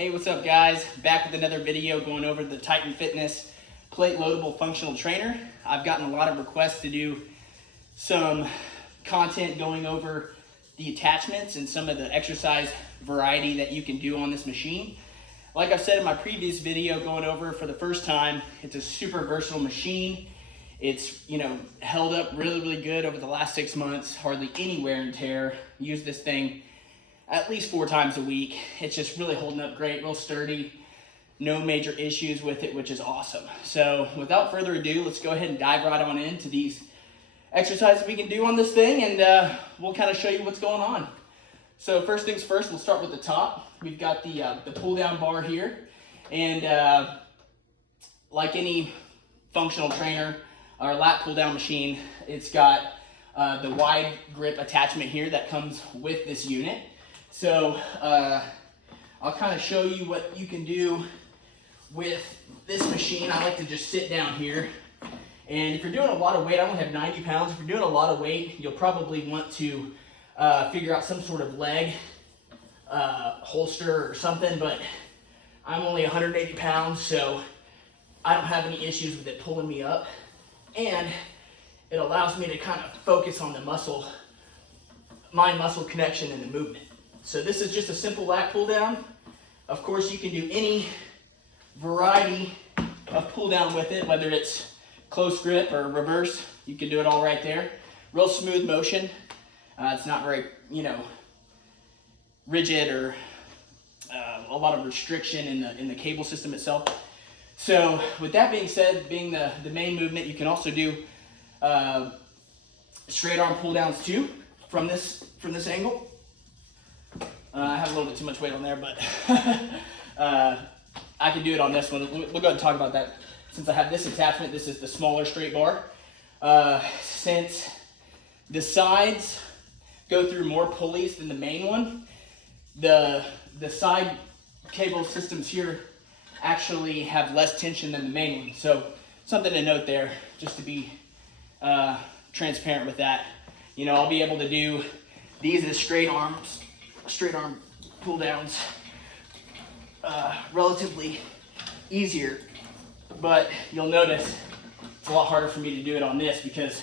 Hey, what's up guys? Back with another video going over the Titan Fitness Plate Loadable Functional Trainer. I've gotten a lot of requests to do some content going over the attachments and some of the exercise variety that you can do on this machine. Like I've said in my previous video going over for the first time, it's a super versatile machine. It's, held up really good over the last 6 months, hardly any wear and tear. Use this thing at least 4 times a week. It's just really holding up great, real sturdy, no major issues with it, which is awesome. So without further ado, let's go ahead and dive right on into these exercises we can do on this thing, and we'll kind of show you what's going on. So first things first, we'll start with the top. We've got the pull-down bar here, and like any functional trainer or lat pull-down machine, it's got the wide grip attachment here that comes with this unit. So I'll kind of show you what you can do with this machine. I like to just sit down here, and if you're doing a lot of weight, I only have 90 pounds. If you're doing a lot of weight, you'll probably want to figure out some sort of leg holster or something, but I'm only 180 pounds, so I don't have any issues with it pulling me up, and it allows me to kind of focus on the mind-muscle connection and the movement. So this is just a simple lat pull down. Of course, you can do any variety of pull down with it, whether it's close grip or reverse. You can do it all right there. Real smooth motion. It's not very, rigid or a lot of restriction in the cable system itself. So with that being said, being the main movement, you can also do straight arm pull downs too from this angle. I have a little bit too much weight on there, but I can do it on this one. We'll go ahead and talk about that. Since I have this attachment, this is the smaller straight bar. Since the sides go through more pulleys than the main one, the side cable systems here actually have less tension than the main one. So something to note there, just to be transparent with that. I'll be able to do these as straight arm pull downs relatively easier, but you'll notice it's a lot harder for me to do it on this because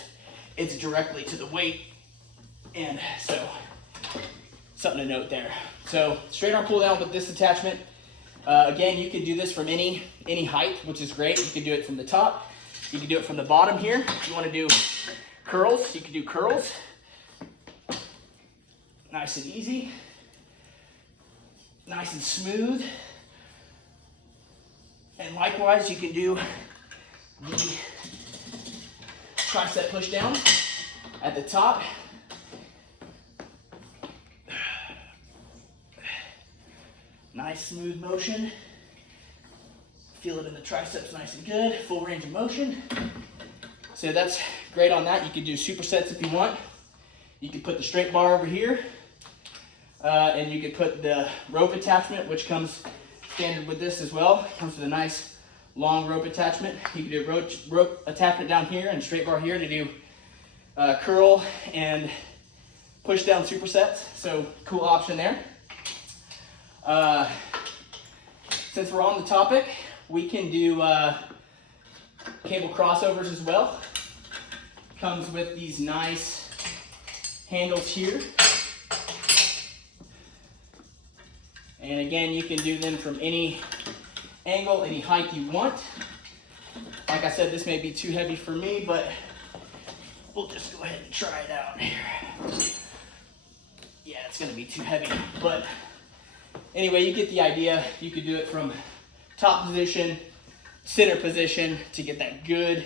it's directly to the weight, and so something to note there. So straight arm pull down with this attachment. Again, you can do this from any height, which is great. You can do it from the top. You can do it from the bottom here. If you want to do curls, you can do curls. Nice and easy. Nice and smooth. And likewise, you can do the tricep push down at the top. Nice smooth motion. Feel it in the triceps nice and good. Full range of motion. So that's great on that. You can do supersets if you want. You can put the straight bar over here. And you could put the rope attachment, which comes standard with this as well. It comes with a nice long rope attachment. You can do rope attachment down here and straight bar here to do curl and push down supersets. So cool option there. Since we're on the topic, we can do cable crossovers as well. Comes with these nice handles here. And again, you can do them from any angle, any height you want. Like I said, this may be too heavy for me, but we'll just go ahead and try it out here. Yeah, it's gonna be too heavy, but anyway, you get the idea. You could do it from top position, center position to get that good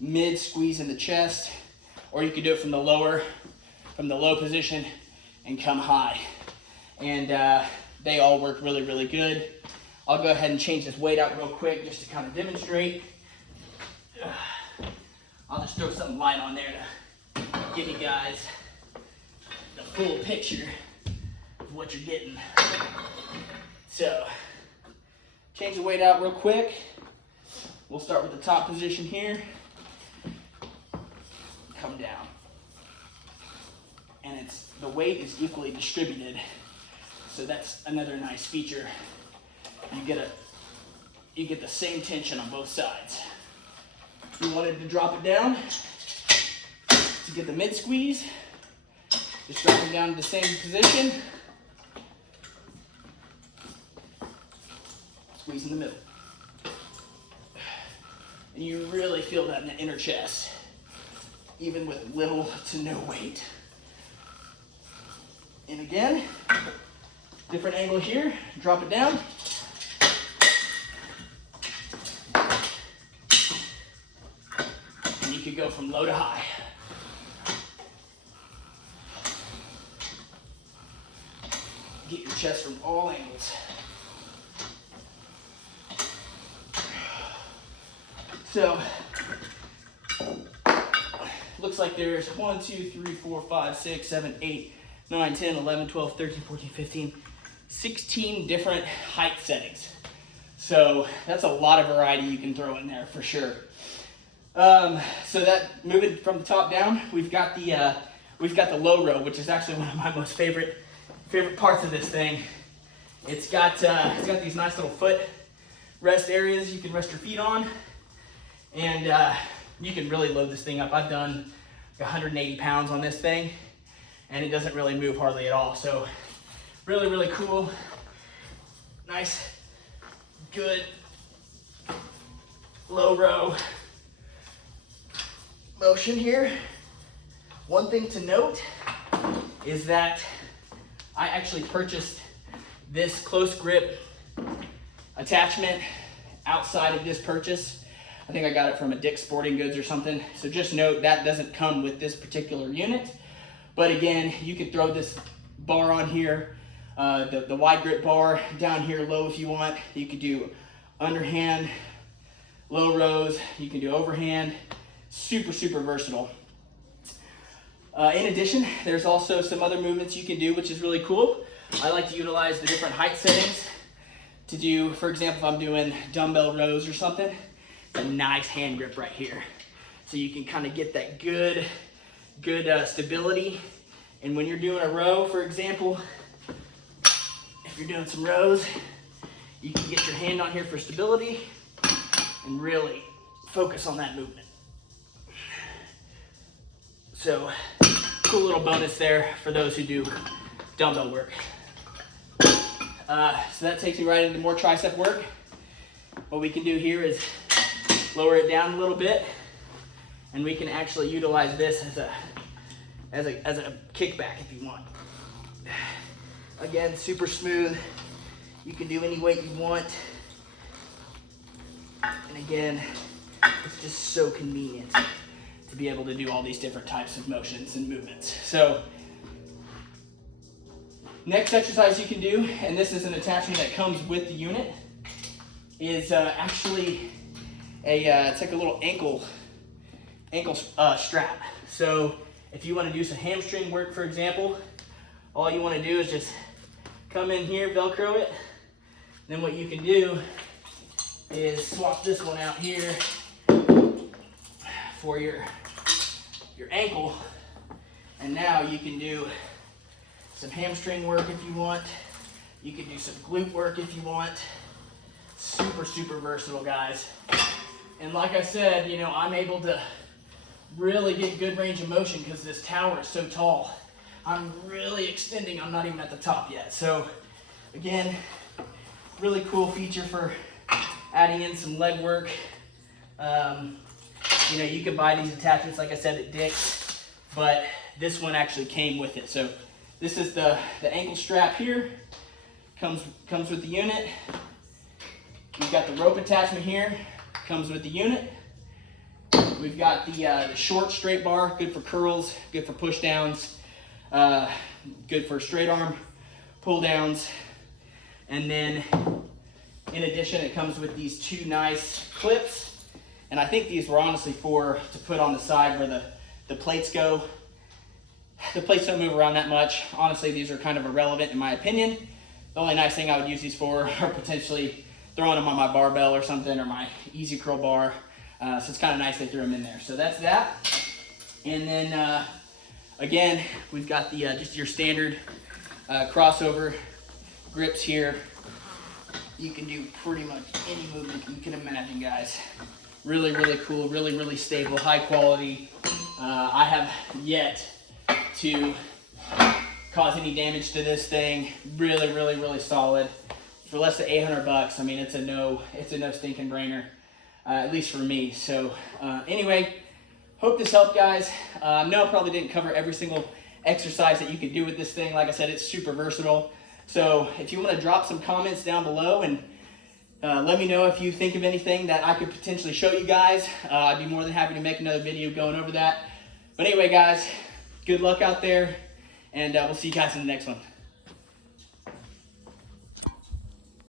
mid squeeze in the chest, or you could do it from the low position and come high. And they all work really good. I'll go ahead and change this weight out real quick just to kind of demonstrate. I'll just throw something light on there to give you guys the full picture of what you're getting. So, change the weight out real quick. We'll start with the top position here. Come down. And the weight is equally distributed. So that's another nice feature you get the same tension on both sides. If you wanted to drop it down to get the mid squeeze, just drop it down to the same position. Squeeze in the middle. And you really feel that in the inner chest, even with little to no weight. And again, different angle here, drop it down. And you could go from low to high. Get your chest from all angles. So, looks like there's 1, 2, 3, 4, 5, 6, 7, 8, 9, 10, 11, 12, 13, 14, 15, 16 different height settings. So that's a lot of variety you can throw in there for sure. So that, moving from the top down, we've got the low row, which is actually one of my most favorite parts of this thing. It's got these nice little foot rest areas you can rest your feet on. And you can really load this thing up. I've done 180 pounds on this thing, and it doesn't really move hardly at all. So really, really cool. Nice, good, low row motion here. One thing to note is that I actually purchased this close grip attachment outside of this purchase. I think I got it from a Dick's Sporting Goods or something. So just note that doesn't come with this particular unit. But again, you could throw this bar on here, the wide grip bar down here low if you want. You could do underhand, low rows. You can do overhand. Super, super versatile. In addition, there's also some other movements you can do, which is really cool. I like to utilize the different height settings to do, for example, if I'm doing dumbbell rows or something, a nice hand grip right here. So you can kind of get that good stability. And when you're doing a row, for example, if you're doing some rows, you can get your hand on here for stability and really focus on that movement. So, cool little bonus there for those who do dumbbell work. So that takes me right into more tricep work. What we can do here is lower it down a little bit, and we can actually utilize this as a kickback if you want. Again, super smooth. You can do any weight you want. And again, it's just so convenient to be able to do all these different types of motions and movements. So, next exercise you can do, and this is an attachment that comes with the unit, is actually it's like a little ankle strap. So if you want to do some hamstring work, for example, all you want to do is just come in here, Velcro it. Then what you can do is swap this one out here for your ankle, and now you can do some hamstring work if you want. You can do some glute work if you want. Super, super versatile, guys. And like I said, you know, I'm able to really get good range of motion because this tower is so tall. I'm really extending. I'm not even at the top yet. So again, really cool feature for adding in some leg work. You know, you can buy these attachments, like I said, at Dick's, but this one actually came with it. So this is the ankle strap here. Comes with the unit. We've got the rope attachment here. Comes with the unit. We've got the short straight bar, good for curls, good for push downs, good for straight arm pull downs. And then in addition, it comes with these two nice clips. And I think these were honestly to put on the side where the plates go. The plates don't move around that much. Honestly, these are kind of irrelevant in my opinion. The only nice thing I would use these for are potentially throwing them on my barbell or something, or my easy curl bar. So it's kind of nice they threw them in there. So that's that. And then again, we've got the just your standard crossover grips here. you can do pretty much any movement you can imagine, guys. Really, really cool, really, really stable, high quality. I have yet to cause any damage to this thing. Really, really, really solid. For less than 800 bucks, I mean, it's a no stinking brainer, at least for me. So anyway, hope this helped, guys. No, I probably didn't cover every single exercise that you can do with this thing. Like I said, it's super versatile. So if you want to drop some comments down below and let me know if you think of anything that I could potentially show you guys. I'd be more than happy to make another video going over that. But anyway, guys, good luck out there, and we'll see you guys in the next one.